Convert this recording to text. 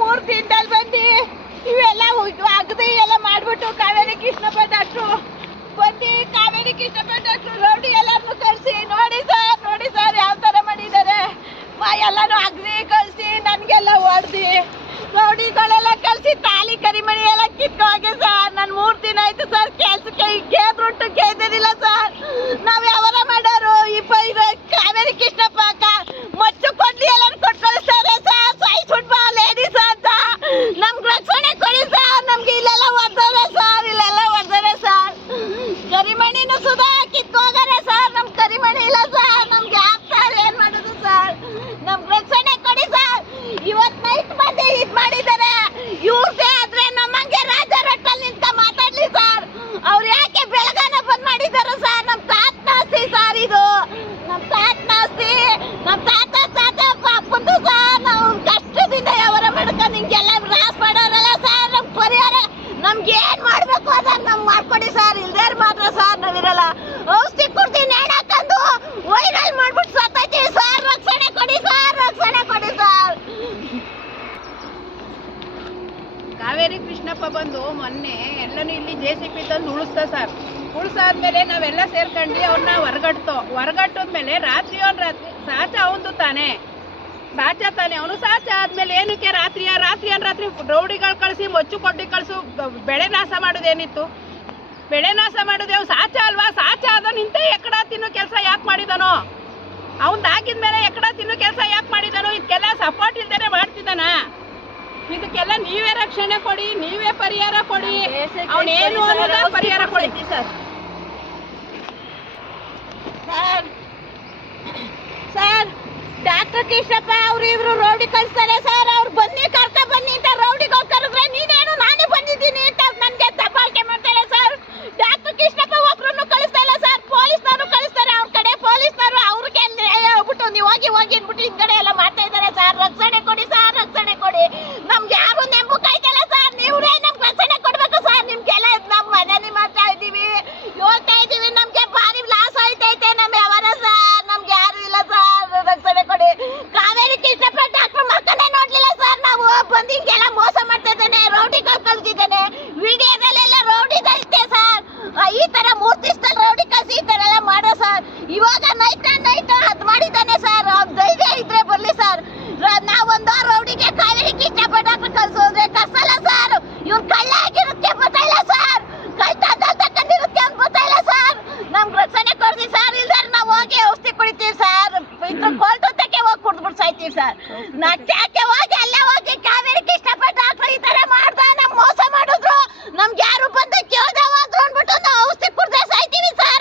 3 ದಿನದಲ್ಲಿ ಬಂದು ಇವೆಲ್ಲ ಅಗದಿ ಎಲ್ಲ ಮಾಡ್ಬಿಟ್ಟು ಕಾವೇರಿ ಕೃಷ್ಣಪ್ಪ ಡಾಕ್ಟ್ರು ಬಂದು ಕಾವೇರಿ ಕೃಷ್ಣಪ್ಪ ಡಾಕ್ಟ್ರು ರೌಡಿ ಎಲ್ಲರನ್ನು ಕಳಿಸಿ ನೋಡಿ ಸರ್ ಯಾವ ಥರ ಮಾಡಿದ್ದಾರೆ. ಎಲ್ಲರೂ ಅಗದಿ ಕಳಿಸಿ ನನಗೆಲ್ಲ ಹೊಡೆದು ರೌಡಿಗಳೆಲ್ಲ ಕಳಿಸಿ ತಾಲಿ ಕರಿಮಣಿ ಎಲ್ಲ ಕಿತ್ಕೋಗಿ ಸರ್. ನಾನು 3 ದಿನ ಆಯ್ತು ಸರ್ ಕೆಲ್ಸಕ್ಕೆ ಕೇಳ್ಬಿಟ್ಟು ಕೇಳ್ದಿಲ್ಲ ಸರ್. ನಾವು ಯಾವಾರ ಮಾಡೋರು ಕಾವೇರಿ ಕೃಷ್ಣಪ್ಪ ಮಚ್ಚು ಕೊಡ್ಲಿ ಎಲ್ಲರೂ ಕೊಟ್ಟು ಕಳಿಸ್ತಾರೆ ಸರ್. ಸಾಯಿಸ್ಬಿಟ್ಟು ಬಾ ಲೇಡೀಸ್ ಅಂತ ನಮ್ಗೆ ರಕ್ಷಣೆ ಕೊಡಿ ಸರ್. ನಮ್ಗೆ ಇಲ್ಲೆಲ್ಲ ಹೊರ್ತಾರೆ ಸರ್. ಕರಿಮಣಿನೂ ಸುಧಾ ಕಿತ್ಕೋಗಾರೆ ಸರ್. ನಮ್ ಕರಿಮಣಿ ಇಲ್ಲ ಸರ್. ನಮ್ಗೆ ಆಗ್ತಾರೆ ಏನ್ ಮಾಡೋದು ಸರ್. ನಮ್ಗೆ ರಕ್ಷಣೆ ಕೊಡಿ ಸರ್. ಇವತ್ತು ನೈಟ್ ಬಂದು ಇದ್ ಮಾಡಿದ್ದಾರೆ. ಇವ್ರದೇ ಆದ್ರೆ ನಮ್ಮಂಗೆ ರಾಜ ರಟ್ಟಲ್ಲಿ ನಿಂತ ಮಾತಾಡ್ಲಿ ಸರ್. ಅವ್ರು ಯಾಕೆ ಬೆಳಗಾನ ಬಂದ್ ಮಾಡಿದಾರೆ ಸರ್. ನಮ್ ತಾತ ಆಸ್ತಿ ಸರ್ ಇದು. ನಮ್ ತಾತ ಆಸ್ತಿ. ನಮ್ ತಾತ ಅಪ್ಪಂದು ಸರ್. ನಾವು ಕಷ್ಟದಿಂದ ಯಾವರ ಮಾಡ್ಕೊಂಡು ಹಿಂಗೆಲ್ಲ ರಾಸ್ ಮಾಡೋರಲ್ಲ ಸರ್. ನಮ್ ಪರಿಹಾರ ನಮ್ಗೆ ಏನ್ ಮಾಡ್ಬೇಕು ಅದನ್ನ ನಮ್ಗೆ ಮಾಡ್ಕೊಡಿ ಸರ್. ಇಲ್ದೇರ್ ಮಾತ್ರ ಸರ್ ನಾವಿರಲ್ಲ. ಔಷಧಿ ಕುಡ್ತೀನಿ ಹಾಕೊಂಡು ವೈರಲ್ ಮಾಡ್ಬಿಟ್ಟು ಸತ್ತೈತೀವಿ ಸರ್. ರಕ್ಷಣೆ ಕೊಡಿ ಸರ್. ಕಾವೇರಿ ಕೃಷ್ಣಪ್ಪ ಬಂದು ಮೊನ್ನೆ ಎಲ್ಲನೂ ಇಲ್ಲಿ JCB ತಂದು ಉಳಿಸ್ತ ಸರ್. ಉಳಿಸಾದ್ಮೇಲೆ ನಾವೆಲ್ಲ ಸೇರ್ಕೊಂಡು ಅವ್ರನ್ನ ಹೊರಗಟ್ಟೋದ್ಮೇಲೆ ರಾತ್ರಿ ಸಾಚ ಅವಂದು ತಾನೆ ಅವನು ಸಾಚ ಆದ್ಮೇಲೆ ಏನಕ್ಕೆ ರಾತ್ರಿ ರೌಡಿಗಳು ಕಳಿಸಿ ಮೊಚ್ಚು ಕೊಡ್ಡಿ ಕಳಿಸು ಬೆಳೆ ನಾಶ ಮಾಡೋದೇನಿತ್ತು. ಬೆಳೆ ನಾಶ ಮಾಡೋದು ಅವ್ನು ಸಾಚ ಅಲ್ವಾ. ಸಾಚ ಆದ ನಿಂತ ಎಕ್ಕಡ ತಿನ್ನೋ ಕೆಲಸ ಯಾಕೆ ಮಾಡಿದಾನೋ. ಅವನ್ದಾಗಿದ್ಮೇಲೆ ಎಕ್ಕಡ ತಿನ್ನೋ ಕೆಲಸ ಯಾಕೆ ಮಾಡಿದಾನೋ. ಇದಕ್ಕೆಲ್ಲ ಸಪೋರ್ಟ್ ಇಲ್ದೇನೆ ಮಾಡ್ತಿದ್ದಾನ. ಇದಕ್ಕೆಲ್ಲ ನೀವೇ ರಕ್ಷಣೆ ಕೊಡಿ, ನೀವೇ ಪರಿಹಾರ ಕೊಡಿ. ಅವನೇನು ಅನ್ನೋದ ಪರಿಹಾರ ಕೊಡಿ ಸರ್. ಡಾಕ್ಟರ್ ಕೃಷ್ಣಪ್ಪ ಇವ್ರು ರೌಡಿ ಕಳಿಸ್ತಾರೆ ಸರ್. ಅವ್ರು ಕರ್ಕ ಬನ್ನಿ ಅಂತ ರೌಡಿಗಳು ಕರೆದ್ರೆ ನೀನೇನು ನಾನೇ ಬಂದಿದ್ದೀನಿ ಅಂತ ನನ್ಗೆ ದಬ್ಬಾಳಿಕೆ ಮಾಡ್ತಾರೆ ಸರ್. ಡಾಕ್ಟರ್ ಕೃಷ್ಣಪ್ಪ ಒಬ್ರನ್ನು ಕಳಿಸ್ತಾ ಇಲ್ಲ ಸರ್. ಪೊಲೀಸ್ನವರು ಕಳಿಸ್ತಾರೆ. ಅವ್ರ ಕಡೆ ಪೊಲೀಸ್ನವರು ಅವ್ರಿಗೆ ಹೇಳ್ಬಿಟ್ಟು ನೀವು ಹೋಗಿ ಅಂದ್ಬಿಟ್ಟು ಹಿಂದ್ಗಡೆ ಎಲ್ಲ ಮಾಡ್ತಾ ಇದ್ದಾರೆ ಸರ್. ರಕ್ಷಣೆ ಕೊಡಿ ಸರ್. ರಕ್ಷಣೆ ಕೊಡಿ. ನಮ್ಗೆ ಯಾರು ನೆಂಬು ಕಾಯ್ತಲ್ಲ ಸರ್. ನೀವ್ರೇ ನಮ್ಗೆ ರಕ್ಷಣೆ ಕೊಡ್ಬೇಕು ಸರ್. ನಿಮ್ಗೆಲ್ಲ ನಮ್ಮ ಮನೇಲಿ ಹೇಳ್ತಾ ಇದೀವಿ. ನಮ್ಗೆ ಭಾರಿ ಲಾಸ್ ಆಯ್ತೈತೆ. ನಮ್ ಯಾವಾರ ಸರ್. ನಮ್ಗೆ ಯಾರು ಇಲ್ಲ ಸರ್. ರಕ್ಷಣೆ ಕೊಡಿ. ಕಾವೇರಿ ಕೃಷ್ಣಪ್ಪ ಡಾಕ್ಟರ್ ಮಕ್ಕಳೇ ನೋಡ್ಲಿಲ್ಲ ಸರ್. ನಾವು ಬಂದು ಹಿಂಗೆಲ್ಲ ಮೋಸ ಮಾಡ್ತಾ ಇದ್ದೇನೆ. ರೌಡಿಗಳು ಕಳ್ಸಿದ್ದೇನೆ. ವಿಡಿಯೋದಲ್ಲೆಲ್ಲ ರೌಡಿಗಳಿದೆ ಸರ್. ಈ ತರ 3 ದಿವಸದಲ್ಲಿ ರೌಡಿ ಕಳ್ಸಿ ಈ ತರ ಎಲ್ಲ ಮಾಡೋ ಸರ್. ಇವಾಗ ನೈಟ್ ಅದ್ ಮಾಡಿದ್ದಾನೆ ಸರ್. ಧೈರ್ಯ ಇದ್ರೆ ಬರ್ಲಿ ಸರ್. ನಾವೊಂದು ರೌಡಿಗೆ ಕಾವೇರಿ ಕೃಷ್ಣಪ್ಪ ಡಾಕ್ಟರ್ ಕಳ್ಸೋದ್ರೆ ಕಳ್ಸಲ್ಲ ಸರ್. ಇವ್ರು ಕಳ್ಳ ಆಗಿರುತ್ತೆ ಗೊತ್ತಾಯಿಲ್ಲ ಸರ್. ತಕೊಂಡಿರುತ್ತೆ ಅಂತ ಗೊತ್ತಾಯಿಲ್ಲ ಸರ್. ನಮ್ಗೆ ರಕ್ಷಣೆ ಕೊಡ್ತೀವಿ ಸರ್. ಇಲ್ದಾರ ನಾವು ಹೋಗಿ ಔಷಧಿ ಕುಡಿತೀವಿ ಸರ್. ಕೋರ್ಟ್ ಹೊತ್ತಕ್ಕೆ ಹೋಗಿ ಕುಡ್ದ್ಬಿಟ್ಟು ಸಾಯ್ತೀವಿ ಸರ್. ನಟ್ಟಾಕೆ ಹೋಗಿ